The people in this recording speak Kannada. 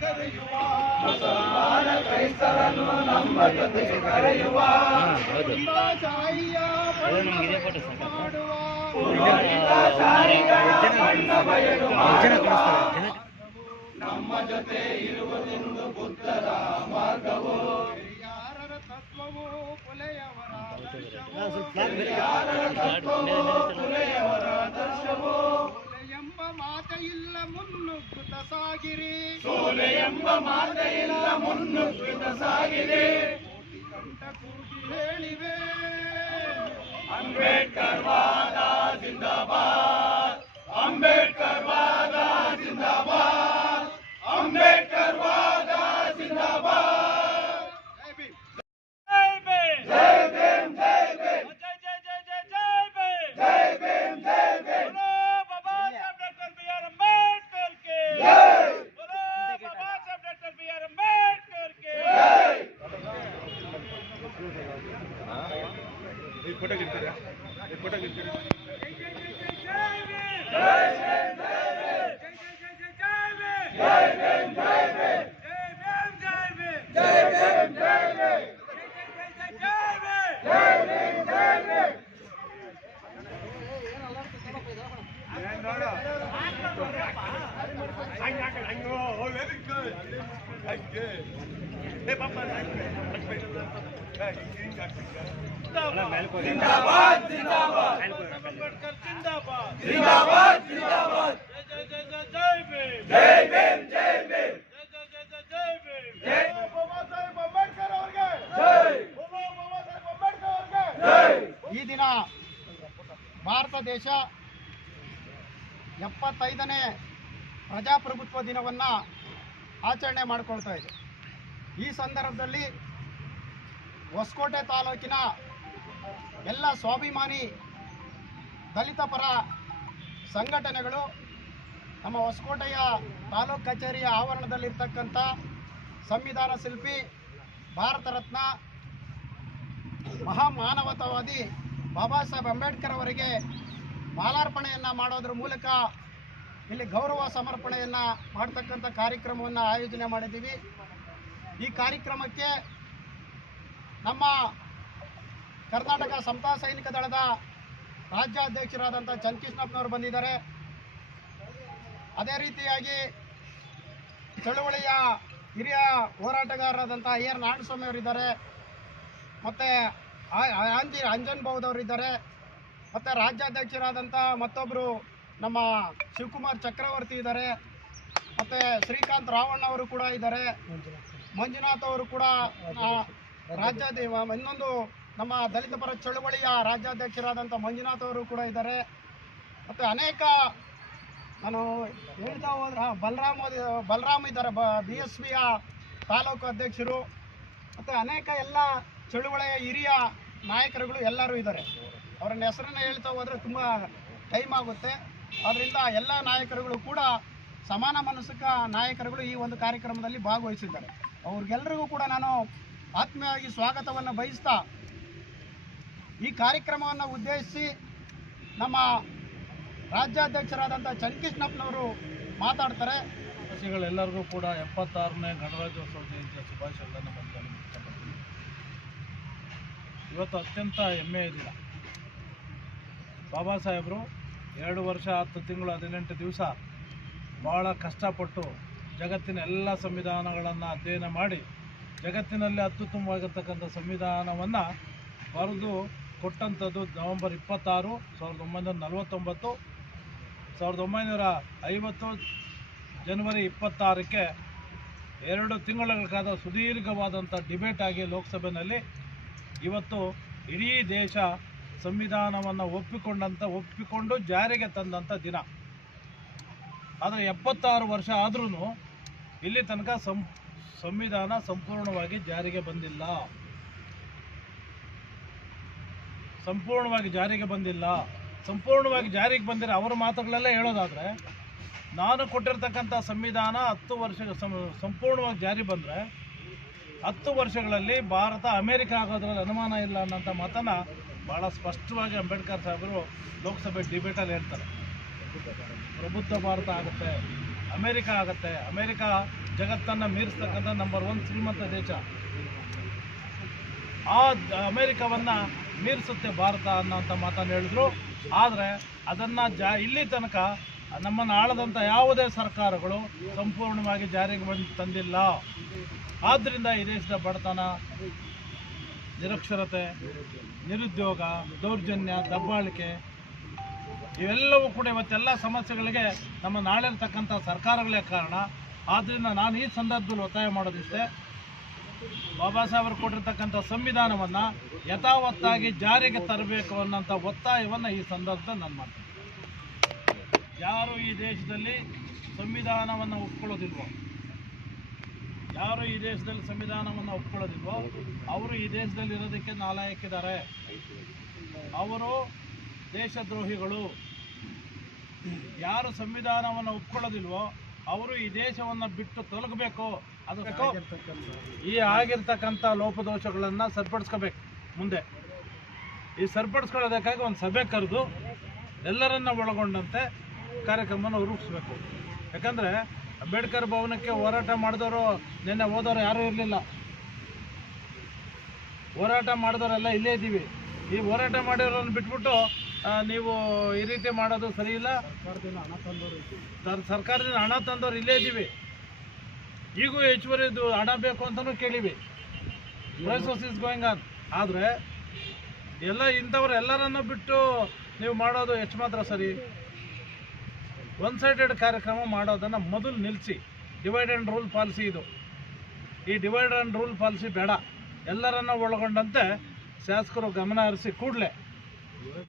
ಕರೆಯುವ ಕ್ರೈಸ್ತರನ್ನು ನಮ್ಮ ಜೊತೆಗೆ ಕರೆಯುವ ನಮ್ಮ ಜೊತೆ ಇರುವುದೆಂದು ಬುದ್ಧರ ಮಾರ್ಗವು ಯಾರರ ತತ್ವವು ಕೊಲೆಯವರ ದರ್ಶವು ಸೋಲೆ ಎಂಬ ಮಾತೆ ಇಲ್ಲ ಮುನ್ನುಗ್ಗುತ್ತ ಸಾಗಿರಿ. ಸೋಲೆ ಎಂಬ ಮಾತೆಯಿಲ್ಲ ಮುನ್ನುಗ್ಗುತ್ತ ಸಾಗಿರಿ. ಕೋಟಿ ಕಂಠ ಕೂಗಿ ಹೇಳಿವೆ. ಅಂಬೇಡ್ಕರ್ ವಾದ. ಭೀಮ್ ಜೈ ಭೀಮ್ ಜೈ ಭೀಮ್ ಜೈ ಜೈ ಜೈ ಜೈ ಜೈ ಭೀಮ್ ಜೈ ಬಾಬಾ ಸಾಹೇಬ್ ಅಂಬೇಡ್ಕರ್ ಅವರಿಗೆ ಜೈ ಬಾಬಾ ಬಾಬಾ ಸಾಹೇಬ್ ಅಂಬೇಡ್ಕರ್ ಅವರಿಗೆ ಜೈ ಈ ದಿನ ಭಾರತ ದೇಶ ಎಪ್ಪತ್ತೈದನೇ ಪ್ರಜಾಪ್ರಭುತ್ವ ದಿನವನ್ನು ಆಚರಣೆ ಮಾಡಿಕೊಳ್ತಾ ಇದೆ. ಈ ಸಂದರ್ಭದಲ್ಲಿ ಹೊಸಕೋಟೆ ತಾಲೂಕಿನ ಎಲ್ಲ ಸ್ವಾಭಿಮಾನಿ ದಲಿತ ಪರ ಸಂಘಟನೆಗಳು ನಮ್ಮ ಹೊಸಕೋಟೆಯ ತಾಲೂಕು ಕಚೇರಿಯ ಆವರಣದಲ್ಲಿರ್ತಕ್ಕಂಥ ಸಂವಿಧಾನ ಶಿಲ್ಪಿ, ಭಾರತ ರತ್ನ, ಮಹಾಮಾನವತಾವಾದಿ ಬಾಬಾ ಸಾಹೇಬ್ ಅಂಬೇಡ್ಕರ್ ಅವರಿಗೆ ಮಾಲಾರ್ಪಣೆಯನ್ನು ಮಾಡೋದ್ರ ಮೂಲಕ ಇಲ್ಲಿ ಗೌರವ ಸಮರ್ಪಣೆಯನ್ನು ಮಾಡ್ತಕ್ಕಂಥ ಕಾರ್ಯಕ್ರಮವನ್ನು ಆಯೋಜನೆ ಮಾಡಿದ್ದೀವಿ. ಈ ಕಾರ್ಯಕ್ರಮಕ್ಕೆ ನಮ್ಮ ಕರ್ನಾಟಕ ಸಮತಾ ಸೈನಿಕ ದಳದ ರಾಜ್ಯಾಧ್ಯಕ್ಷರಾದಂಥ ಚಂದ್ರಕೃಷ್ಣಪ್ಪನವರು ಬಂದಿದ್ದಾರೆ. ಅದೇ ರೀತಿಯಾಗಿ ಚಳುವಳಿಯ ಹಿರಿಯ ಹೋರಾಟಗಾರರಾದಂಥ ಎ ಆರ್ ನಾರಾಯಣಸ್ವಾಮಿ ಅವರಿದ್ದಾರೆ ಮತ್ತು ಅಂಜಿ ಅಂಜನ್ ಅವರಿದ್ದಾರೆ ಮತ್ತು ರಾಜ್ಯಾಧ್ಯಕ್ಷರಾದಂಥ ಮತ್ತೊಬ್ಬರು ನಮ್ಮ ಶಿವಕುಮಾರ್ ಚಕ್ರವರ್ತಿ ಇದ್ದಾರೆ. ಮತ್ತು ಶ್ರೀಕಾಂತ್ ರಾವಣ್ಣ ಅವರು ಕೂಡ ಇದ್ದಾರೆ. ಮಂಜುನಾಥ್ ಅವರು ಕೂಡ ರಾಜ್ಯಾಧ್ಯ ಇನ್ನೊಂದು ನಮ್ಮ ದಲಿತ ಪರ ಚಳುವಳಿಯ ರಾಜ್ಯಾಧ್ಯಕ್ಷರಾದಂಥ ಮಂಜುನಾಥ್ ಅವರು ಕೂಡ ಇದ್ದಾರೆ. ಮತ್ತು ಅನೇಕ ನಾನು ಹೇಳ್ತಾ ಹೋದ್ರೆ ಬಲರಾಮ್ ಬಲರಾಮ್ ಇದ್ದಾರೆ, ಬ, ಬಿ ಎಸ್ ಪಿಯ ತಾಲೂಕು ಅಧ್ಯಕ್ಷರು. ಮತ್ತು ಅನೇಕ ಎಲ್ಲ ಚಳುವಳಿಯ ಹಿರಿಯ ನಾಯಕರುಗಳು ಎಲ್ಲರೂ ಇದ್ದಾರೆ. ಅವರನ್ನ ಹೆಸರನ್ನ ಹೇಳ್ತಾ ಹೋದರೆ ತುಂಬ ಟೈಮ್ ಆಗುತ್ತೆ. ಅದರಿಂದ ಎಲ್ಲ ನಾಯಕರುಗಳು ಕೂಡ ಸಮಾನ ಮನಸ್ಸಕ ನಾಯಕರುಗಳು ಈ ಒಂದು ಕಾರ್ಯಕ್ರಮದಲ್ಲಿ ಭಾಗವಹಿಸಿದ್ದಾರೆ. ಅವ್ರಿಗೆಲ್ಲರಿಗೂ ಕೂಡ ನಾನು ಆತ್ಮೀಯವಾಗಿ ಸ್ವಾಗತವನ್ನು ಬಯಸ್ತಾ ಈ ಕಾರ್ಯಕ್ರಮವನ್ನು ಉದ್ದೇಶಿಸಿ ನಮ್ಮ ರಾಜ್ಯಾಧ್ಯಕ್ಷರಾದಂಥ ಚನ್ಕೃಷ್ಣಪ್ಪನವರು ಮಾತಾಡ್ತಾರೆ. ಎಲ್ಲರಿಗೂ ಕೂಡ ಎಪ್ಪತ್ತಾರನೇ ಗಣರಾಜ್ಯೋತ್ಸವ ಜಯಂತಿಯ ಶುಭಾಶಯಗಳನ್ನು ಇವತ್ತು ಅತ್ಯಂತ ಹೆಮ್ಮೆಯ ದಿನ. ಬಾಬಾ ಸಾಹೇಬರು ಎರಡು ವರ್ಷ ಹತ್ತು ತಿಂಗಳು ಹದಿನೆಂಟು ದಿವಸ ಭಾಳ ಕಷ್ಟಪಟ್ಟು ಜಗತ್ತಿನ ಎಲ್ಲ ಸಂವಿಧಾನಗಳನ್ನು ಅಧ್ಯಯನ ಮಾಡಿ ಜಗತ್ತಿನಲ್ಲಿ ಅತ್ಯುತ್ತಮವಾಗಿರ್ತಕ್ಕಂಥ ಸಂವಿಧಾನವನ್ನು ಬರೆದು ಕೊಟ್ಟಂಥದ್ದು ನವೆಂಬರ್ ಇಪ್ಪತ್ತಾರು, ಸಾವಿರದ ಒಂಬೈನೂರ ನಲವತ್ತೊಂಬತ್ತು. ಸಾವಿರದ ಒಂಬೈನೂರ ಐವತ್ತು ಜನವರಿ ಇಪ್ಪತ್ತಾರಕ್ಕೆ ಎರಡು ತಿಂಗಳ ಕಾಲ ಸುದೀರ್ಘವಾದಂಥ ಡಿಬೇಟ್ ಆಗಿ ಲೋಕಸಭೆಯಲ್ಲಿ ಇವತ್ತು ಇಡೀ ದೇಶ ಸಂವಿಧಾನವನ್ನು ಒಪ್ಪಿಕೊಂಡಂಥ ಒಪ್ಪಿಕೊಂಡು ಜಾರಿಗೆ ತಂದಂಥ ದಿನ. ಆದರೆ ಎಪ್ಪತ್ತಾರು ವರ್ಷ ಆದ್ರೂ ಇಲ್ಲಿ ತನಕ ಸಂ, ಸಂವಿಧಾನ ಸಂಪೂರ್ಣವಾಗಿ ಜಾರಿಗೆ ಬಂದಿಲ್ಲ. ಸಂಪೂರ್ಣವಾಗಿ ಜಾರಿಗೆ ಬಂದಿಲ್ಲ. ಸಂಪೂರ್ಣವಾಗಿ ಜಾರಿಗೆ ಬಂದಿರೋ ಅವರ ಮಾತುಗಳಲ್ಲೇ ಹೇಳೋದಾದರೆ, ನಾನು ಕೊಟ್ಟಿರ್ತಕ್ಕಂಥ ಸಂವಿಧಾನ ಹತ್ತು ವರ್ಷ ಸಂಪೂರ್ಣವಾಗಿ ಜಾರಿ ಬಂದರೆ, ಹತ್ತು ವರ್ಷಗಳಲ್ಲಿ ಭಾರತ ಅಮೇರಿಕ ಆಗೋದ್ರಲ್ಲಿ ಅನುಮಾನ ಇಲ್ಲ ಅನ್ನೋಂಥ ಮಾತನ್ನು ಭಾಳ ಸ್ಪಷ್ಟವಾಗಿ ಅಂಬೇಡ್ಕರ್ ಸಾಹೇಬರು ಲೋಕಸಭೆ ಡಿಬೇಟಲ್ಲಿ ಹೇಳ್ತಾರೆ. ಪ್ರಬುದ್ಧ ಭಾರತ ಆಗುತ್ತೆ, ಅಮೇರಿಕ ಆಗುತ್ತೆ, ಅಮೇರಿಕ ಜಗತ್ತನ್ನು ಮೀರಿಸ್ತಕ್ಕಂಥ ನಂಬರ್ ಒನ್ ಶ್ರೀಮಂತ ದೇಶ. ಆ ಅಮೆರಿಕವನ್ನ ಮೀರಿಸುತ್ತೆ ಭಾರತ ಅನ್ನೋಂಥ ಮಾತನ್ನು ಹೇಳಿದ್ರು. ಆದರೆ ಅದನ್ನು ಜಾ, ಇಲ್ಲಿ ತನಕ ನಮ್ಮನ್ನು ಆಳದಂಥ ಯಾವುದೇ ಸರ್ಕಾರಗಳು ಸಂಪೂರ್ಣವಾಗಿ ಜಾರಿಗೆ ಬಂದು, ತಂದಿಲ್ಲ. ಆದ್ದರಿಂದ ಈ ದೇಶದ ಬಡತನ ನಿರಕ್ಷರತೆ, ನಿರುದ್ಯೋಗ, ದೌರ್ಜನ್ಯ, ದಬ್ಬಾಳಿಕೆ, ಇವೆಲ್ಲವೂ ಕೂಡ ಇವತ್ತೆಲ್ಲ ಸಮಸ್ಯೆಗಳಿಗೆ ನಮ್ಮ ನಾಳೆ ಇರ್ತಕ್ಕಂಥ ಸರ್ಕಾರಗಳೇ ಕಾರಣ. ಆದ್ದರಿಂದ ನಾನು ಈ ಸಂದರ್ಭದಲ್ಲಿ ಒತ್ತಾಯ ಮಾಡೋದಿಷ್ಟೇ. ಬಾಬಾ ಸಾಹೇಬರು ಕೊಟ್ಟಿರ್ತಕ್ಕಂಥ ಸಂವಿಧಾನವನ್ನು ಯಥಾವತ್ತಾಗಿ ಜಾರಿಗೆ ತರಬೇಕು ಅನ್ನೋಂಥ ಒತ್ತಾಯವನ್ನು ಈ ಸಂದರ್ಭದಲ್ಲಿ ನಾನು ಮಾಡ್ತೀನಿ. ಯಾರು ಈ ದೇಶದಲ್ಲಿ ಸಂವಿಧಾನವನ್ನು ಒಪ್ಕೊಳ್ಳೋದಿಲ್ವೋ? ಯಾರು ಈ ದೇಶದಲ್ಲಿ ಸಂವಿಧಾನವನ್ನು ಒಪ್ಕೊಳ್ಳೋದಿಲ್ವೋ ಅವರು ಈ ದೇಶದಲ್ಲಿ ಇರೋದಕ್ಕೆ ನಾಲಾಯಕ್ಕಿದ್ದಾರೆ ಅವರು ದೇಶದ್ರೋಹಿಗಳು. ಯಾರು ಸಂವಿಧಾನವನ್ನು ಒಪ್ಕೊಳ್ಳೋದಿಲ್ವೋ ಅವರು ಈ ದೇಶವನ್ನು ಬಿಟ್ಟು ತೊಲಗಬೇಕು. ಅದು. ಈ ಆಗಿರ್ತಕ್ಕಂಥ ಲೋಪದೋಷಗಳನ್ನು ಸರಿಪಡಿಸ್ಕೋಬೇಕು ಮುಂದೆ. ಈ ಸರಿಪಡಿಸ್ಕೊಳ್ಳೋದಕ್ಕಾಗಿ ಒಂದು ಸಭೆ ಕರೆದು ಎಲ್ಲರನ್ನ ಒಳಗೊಂಡಂತೆ ಕಾರ್ಯಕ್ರಮವನ್ನು ರೂಪಿಸ್ಬೇಕು. ಯಾಕಂದರೆ ಅಂಬೇಡ್ಕರ್ ಭವನಕ್ಕೆ ಹೋರಾಟ ಮಾಡಿದವರು, ನಿನ್ನೆ ಹೋದವರು ಯಾರೂ ಇರಲಿಲ್ಲ. ಹೋರಾಟ ಮಾಡಿದವರೆಲ್ಲ ಇಲ್ಲೇ ಇದ್ದೀವಿ. ಈ ಹೋರಾಟ ಮಾಡಿರೋರನ್ನ ಬಿಟ್ಬಿಟ್ಟು ನೀವು ಈ ರೀತಿ ಮಾಡೋದು ಸರಿ ಇಲ್ಲ. ಸರ್ಕಾರದಿಂದ ಹಣ ತಂದವರು ಸರ್, ಸರ್ಕಾರದಿಂದ ಹಣ ತಂದವ್ರು ಇಲ್ಲೇ ಇದ್ದೀವಿ. ಈಗೂ ಹೆಚ್ಚುವರಿ ಹಣ ಬೇಕು ಅಂತಲೂ ಕೇಳಿವಿ. ಪ್ರೊಸೆಸ್ ಇಸ್ ಗೋಯಿಂಗ್ ಆನ್ ಆದರೆ, ಎಲ್ಲ ಇಂಥವ್ರು ಎಲ್ಲರನ್ನು ಬಿಟ್ಟು ನೀವು ಮಾಡೋದು ಹೆಚ್ಚು ಮಾತ್ರ ಸರಿ? ಒನ್ ಸೈಡೆಡ್ ಕಾರ್ಯಕ್ರಮ ಮಾಡೋದನ್ನು ಮೊದಲು ನಿಲ್ಲಿಸಿ ಡಿವೈಡ್ ಆ್ಯಂಡ್ ರೂಲ್ ಪಾಲಿಸಿ ಇದು. ಈ ಡಿವೈಡ್ ಆ್ಯಂಡ್ ರೂಲ್ ಪಾಲಿಸಿ ಬೇಡ. ಎಲ್ಲರನ್ನ ಒಳಗೊಂಡಂತೆ ಶಾಸಕರು ಗಮನ ಹರಿಸಿ ಕೂಡಲೇ.